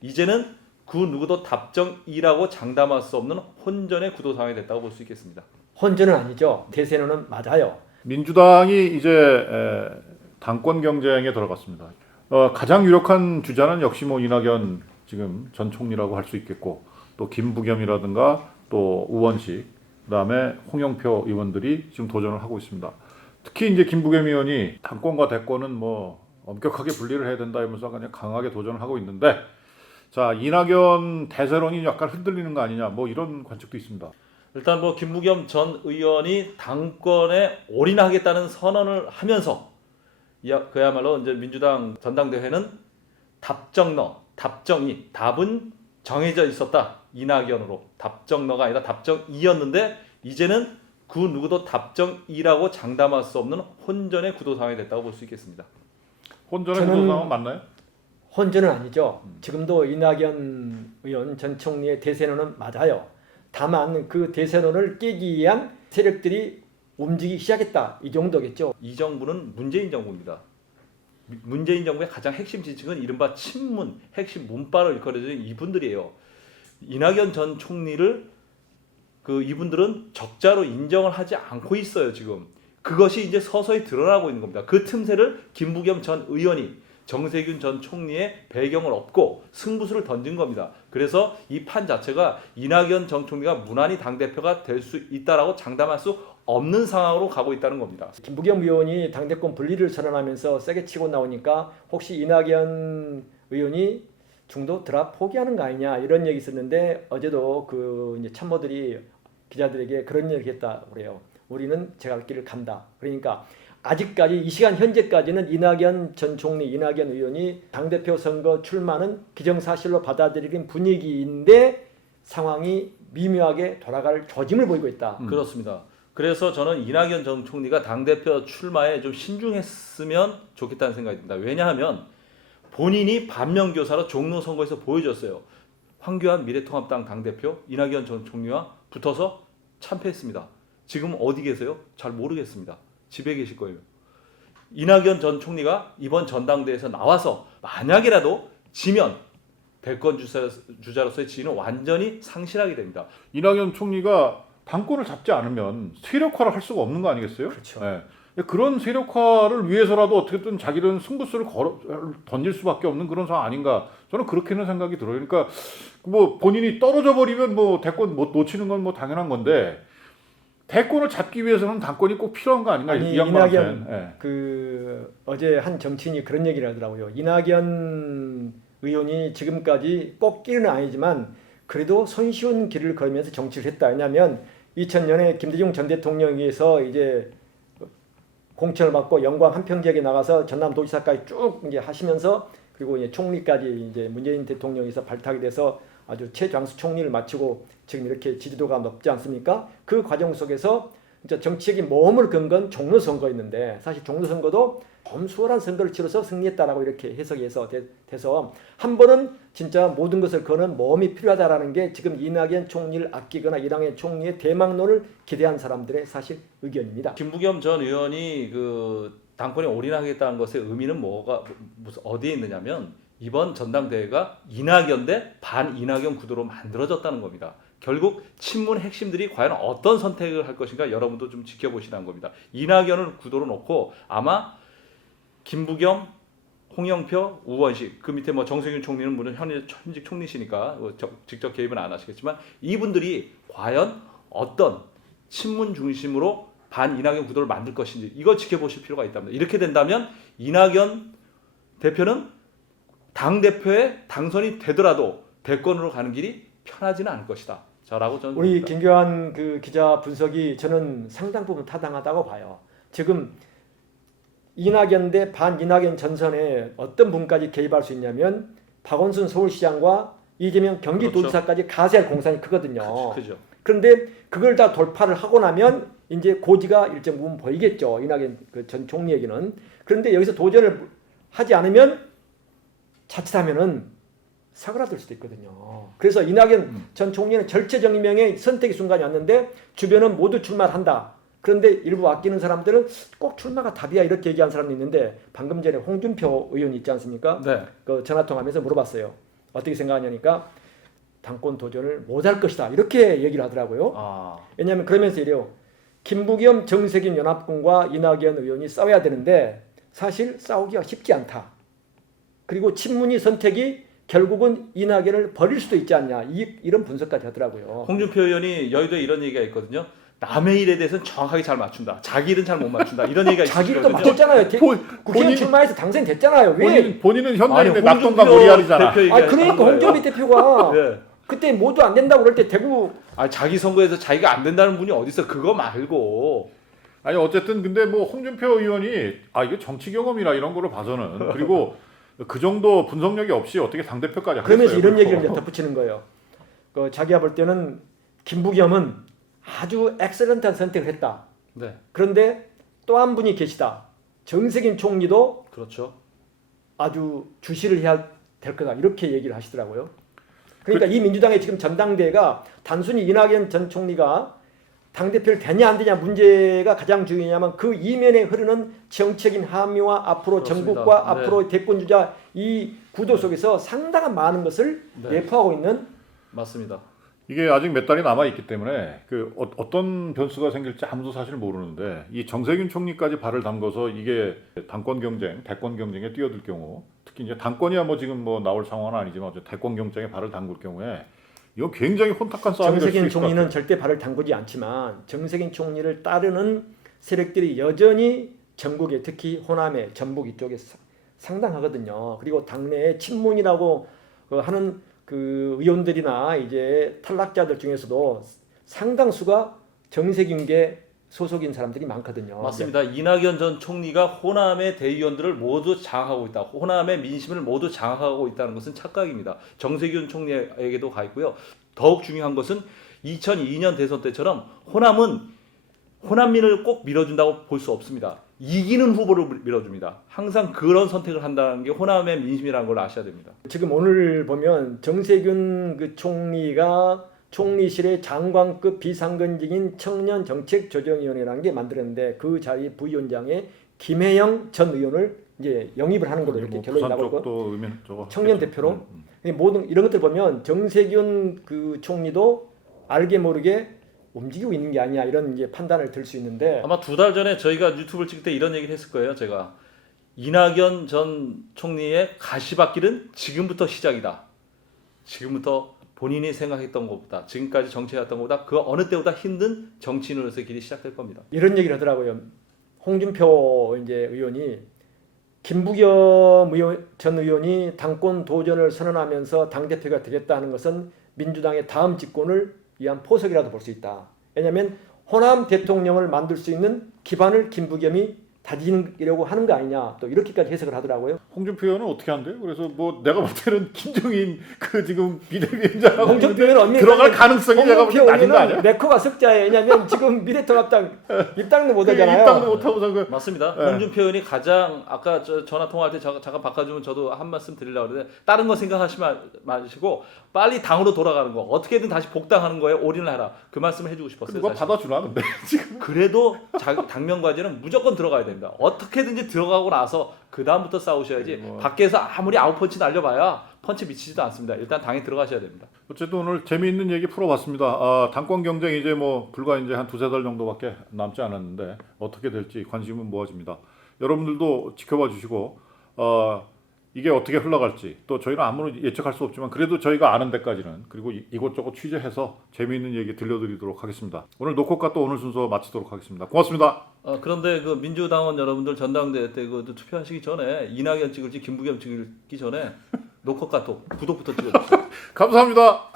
이제는 그 누구도 답정 2라고 장담할 수 없는 혼전의 구도 상황이 됐다고 볼 수 있겠습니다. 혼전은 아니죠. 대세는 맞아요. 민주당이 이제 에, 당권 경쟁에 들어갔습니다. 어, 가장 유력한 주자는 역시 뭐 이낙연 지금 전 총리라고 할 수 있겠고 또 김부겸이라든가 또 우원식 그다음에 홍영표 의원들이 지금 도전을 하고 있습니다. 특히 이제 김부겸 의원이 당권과 대권은 뭐 엄격하게 분리를 해야 된다 이러면서 그냥 강하게 도전을 하고 있는데 자 이낙연 대세론이 약간 흔들리는 거 아니냐 뭐 이런 관측도 있습니다. 일단 뭐 김부겸 전 의원이 당권에 올인하겠다는 선언을 하면서 그야말로 이제 민주당 전당대회는 답정너, 답정이 답은 정해져 있었다 이낙연으로 답정너가 아니라 답정이였는데 이제는 그 누구도 답정이라고 장담할 수 없는 혼전의 구도 상황이 됐다고 볼 수 있겠습니다. 혼전의 저는- 구도 상황 맞나요? 혼전은 아니죠. 지금도 이낙연 의원 전 총리의 대세론은 맞아요. 다만 그 대세론을 깨기 위한 세력들이 움직이기 시작했다. 이 정도겠죠. 이 정부는 문재인 정부입니다. 문재인 정부의 가장 핵심 지층은 이른바 친문, 핵심 문바로 일컬어지는 이분들이에요. 이낙연 전 총리를 그 이분들은 적자로 인정을 하지 않고 있어요 지금. 그것이 이제 서서히 드러나고 있는 겁니다. 그 틈새를 김부겸 전 의원이 정세균 전 총리의 배경을 얻고 승부수를 던진 겁니다. 그래서 이 판 자체가 이낙연 전 총리가 무난히 당 대표가 될 수 있다라고 장담할 수 없는 상황으로 가고 있다는 겁니다. 김부겸 의원이 당대권 분리를 선언하면서 세게 치고 나오니까 혹시 이낙연 의원이 중도 드랍 포기하는 거 아니냐 이런 얘기 있었는데 어제도 그 이제 참모들이 기자들에게 그런 얘기를 했다 그래요. 우리는 제갈 길을 간다. 그러니까 아직까지 이 시간 현재까지는 이낙연 전 총리, 이낙연 의원이 당대표 선거 출마는 기정사실로 받아들이는 분위기인데 상황이 미묘하게 돌아갈 조짐을 보이고 있다. 음. 그렇습니다. 그래서 저는 이낙연 전 총리가 당 대표 출마에 좀 신중했으면 좋겠다는 생각이 듭니다. 왜냐하면 본인이 반면 교사로 종로 선거에서 보여줬어요. 황교안 미래통합당 당 대표 이낙연 전 총리와 붙어서 참패했습니다. 지금 어디 계세요? 잘 모르겠습니다. 집에 계실 거예요. 이낙연 전 총리가 이번 전당대회에서 나와서 만약이라도 지면 대권 주자, 주자 로서의 지위는 완전히 상실하게 됩니다. 이낙연 총리가 당권을 잡지 않으면 세력화를 할 수가 없는 거 아니겠어요? 그렇죠. 예. 그런 세력화를 위해서라도 어떻게든 자기는 승부수를 걸어 던질 수밖에 없는 그런 상황 아닌가 저는 그렇게는 생각이 들어요. 그러니까 뭐 본인이 떨어져 버리면 뭐 대권 못 놓치는 건 뭐 당연한 건데 대권을 잡기 위해서는 당권이 꼭 필요한 거 아닌가 아니, 이. 이낙연 예. 그 어제 한 정치인이 그런 얘기를 하더라고요. 이낙연 의원이 지금까지 꼭 길은 아니지만 그래도 손쉬운 길을 걸으면서 정치를 했다. 왜냐하면 2000년에 김대중 전 대통령에 의해서 이제 공천을 받고 영광 한평 지역에 나가서 전남도지사까지 쭉 이제 하시면서 그리고 이제 총리까지 이제 문재인 대통령에서 발탁이 돼서 아주 최장수 총리를 마치고 지금 이렇게 지지도가 높지 않습니까? 그 과정 속에서 진짜 정치적인 모험을 건건 종로 선거였는데 사실 종로 선거도 검수월한 선거를 치러서 승리했다라고 이렇게 해석해서 돼, 돼서 한 번은 진짜 모든 것을 거는 모험이 필요하다라는 게 지금 이낙연 총리를 아끼거나 이낙연 총리의 대망론을 기대한 사람들의 사실 의견입니다. 김부겸 전 의원이 그 당권에 올인하겠다는 것의 의미는 뭐가 무슨 어디에 있느냐면 이번 전당대회가 이낙연 대 반 이낙연 구도로 만들어졌다는 겁니다. 결국 친문 핵심들이 과연 어떤 선택을 할 것인가 여러분도 좀 지켜보시라는 겁니다. 이낙연을 구도로 놓고 아마 김부겸, 홍영표, 우원식 그 밑에 뭐 정세균 총리는 물론 현직 총리시니까 뭐 저- 직접 개입은 안 하시겠지만 이분들이 과연 어떤 친문 중심으로 반 이낙연 구도를 만들 것인지 이걸 지켜보실 필요가 있답니다. 이렇게 된다면 이낙연 대표는 당 대표에 당선이 되더라도 대권으로 가는 길이 편하지는 않을 것이다. 자라고 저는 우리 봅니다. 김교환 그 기자 분석이 저는 상당 부분 타당하다고 봐요. 지금 이낙연 대 반 이낙연 전선에 어떤 분까지 개입할 수 있냐면 박원순 서울시장과 이재명 경기도지사까지 가세할 공산이 크거든요. 그죠. 그런데 그걸 다 돌파를 하고 나면 이제 고지가 일정 부분 보이겠죠. 이낙연 그 전 총리에게는. 그런데 여기서 도전을 하지 않으면 자칫하면은 사그라들 수도 있거든요. 그래서 이낙연 전 총리는 절체정명의 선택의 순간이 왔는데 주변은 모두 출마한다. 그런데 일부 아끼는 사람들은 꼭 출마가 답이야 이렇게 얘기한 사람도 있는데 방금 전에 홍준표 의원 있지 않습니까? 네. 그 전화 통화하면서 물어봤어요. 어떻게 생각하냐니까 당권 도전을 못할 것이다 이렇게 얘기를 하더라고요. 아, 왜냐하면 그러면서 이래요. 김부겸 정세균 연합군과 이낙연 의원이 싸워야 되는데 사실 싸우기가 쉽지 않다. 그리고 친문위 선택이 결국은 이낙연을 버릴 수도 있지 않냐 이, 이런 분석까지 하더라고요. 홍준표 의원이 여의도에 이런 얘기가 있거든요. 남의 일에 대해서는 정확하게 잘 맞춘다. 자기 일은 잘 못 맞춘다. 이런 얘기가 자기도 본- 국회의원 본인- 출마해서 당선됐잖아요. 왜? 본인, 본인은 현대인의 아니, 낙동강 홍준표 오리알이잖아. 대표 아 얘기하는 그러니까. 홍준표 대표가 네. 그때 모두 안 된다고 그럴 때 대구 아 자기 선거에서 자기가 안 된다는 분이 어디 있어? 그거 말고 아니 어쨌든 근데 뭐 홍준표 의원이 아 이거 정치 경험이나 이런 거를 봐서는 그리고 그 정도 분석력이 없이 어떻게 당 대표까지 그러면서 하겠어요, 이런. 얘기를 이제 덧붙이는 거예요. 그 자기가 볼 때는 김부겸은 아주 엑셀런트한 선택을 했다. 네 그런데 또 한 분이 계시다. 정세균 총리도 그렇죠. 아주 주시를 해야 될 거다. 이렇게 얘기를 하시더라고요. 그러니까 이 민주당의 지금 전당대회가 단순히 이낙연 전 총리가 당대표를 되냐 안 되냐 문제가 가장 중요하냐면 그 이면에 흐르는 정책인 함의와 앞으로 그렇습니다. 정국과 네. 앞으로 대권 주자 이 구도 속에서 상당한 많은 것을 네. 내포하고 있는 맞습니다. 이게 아직 몇 달이 남아 있기 때문에 그 어, 어떤 변수가 생길지 아무도 사실 모르는데 이 정세균 총리까지 발을 담궈서 이게 당권 경쟁, 대권 경쟁에 뛰어들 경우 특히 이제 당권이야 뭐 지금 뭐 나올 상황은 아니지만 대권 경쟁에 발을 담글 경우에 이건 굉장히 혼탁한 싸움이 될수 정세균 있을 것 총리는 같아요. 절대 발을 담그지 않지만 정세균 총리를 따르는 세력들이 여전히 전국에 특히 호남에 전북 이쪽에 사- 상당하거든요. 그리고 당내에 친문이라고 그 하는 그 의원들이나 이제 탈락자들 중에서도 상당수가 정세균계 소속인 사람들이 많거든요. 맞습니다. 이낙연 전 총리가 호남의 대의원들을 모두 장악하고 있다. 호남의 민심을 모두 장악하고 있다는 것은 착각입니다. 정세균 총리에게도 가 있고요. 더욱 중요한 것은 2002년 대선 때처럼 호남은 호남민을 꼭 밀어준다고 볼 수 없습니다. 이기는 후보를 밀어줍니다. 항상 그런 선택을 한다는 게 호남의 민심이라는 걸 아셔야 됩니다. 지금 오늘 보면 정세균 그 총리가 총리실의 장관급 비상근직인 청년정책조정위원회라는 게 만들었는데 그 자리 부위원장에 김혜영 전 의원을 이제 영입을 하는 걸로 이렇게 뭐 결론이 나고 청년. 대표로? 음, 음. 이 모든 이런 것들 보면 정세균 그 총리도 알게 모르게 움직이고 있는 게 아니야 이런 이제 판단을 들 수 있는데 아마 두 달 전에 저희가 유튜브를 찍을 때 이런 얘기를 했을 거예요. 제가 이낙연 전 총리의 가시밭길은 지금부터 시작이다. 지금부터 본인이 생각했던 것보다 지금까지 정치해왔던 것보다 그 어느 때보다 힘든 정치인으로서의 길이 시작될 겁니다. 이런 얘기를 하더라고요. 홍준표 이제 의원이 김부겸 의원, 전 의원이 당권 도전을 선언하면서 당 대표가 되겠다는 것은 민주당의 다음 집권을 위한 포석이라도 볼 수 있다. 왜냐하면 호남 대통령을 만들 수 있는 기반을 김부겸이 다지려고 하는 거 아니냐 또 이렇게까지 해석을 하더라고요. 홍준표 의원은 어떻게 한대요? 그래서 뭐 내가 볼 때는 김종인 그 지금 비대위원장하고 홍준표 의원은 언니 들어갈 가능성이 내가 볼때 낮은 거 아니야? 네커가 석자예요. 왜냐하면 지금 미래통합당 입당도 못 하잖아요. 입당도 못하고서 그 맞습니다. 네. 홍준표 의원이 가장 아까 저 전화 통화할 때 잠깐, 잠깐 바꿔주면 저도 한 말씀 드리려고 그러는데 다른 거 생각하지 마- 마시고 빨리 당으로 돌아가는 거 어떻게든 다시 복당하는 거에 올인을 하라 그 말씀을 해주고 싶었어요. 누가. 받아주나 근데 지금 그래도 자, 당면 과제는 무조건 들어가야 됩니다. 어떻게든지 들어가고 나서 그 다음부터 싸우셔야지 뭐. 밖에서 아무리 아웃 펀치 날려봐야 펀치 미치지도 않습니다. 일단 당에 들어가셔야 됩니다. 어쨌든 오늘 재미있는 얘기 풀어봤습니다. 아, 당권 경쟁 이제 뭐 불과 이제 한 두세 달 정도밖에 남지 않았는데 어떻게 될지 관심은 모아집니다. 여러분들도 지켜봐 주시고 어, 이게 어떻게 흘러갈지 또 저희는 아무런 예측할 수 없지만 그래도 저희가 아는 데까지는 그리고 이- 이곳저곳 취재해서 재미있는 얘기 들려드리도록 하겠습니다. 오늘 녹화가 또 오늘 순서 마치도록 하겠습니다. 고맙습니다. 어, 그런데 그 민주당원 여러분들 전당대회 때 그 투표하시기 전에 이낙연 찍을지 김부겸 찍을지 전에 노컷 카톡 구독부터 찍어주세요. 감사합니다.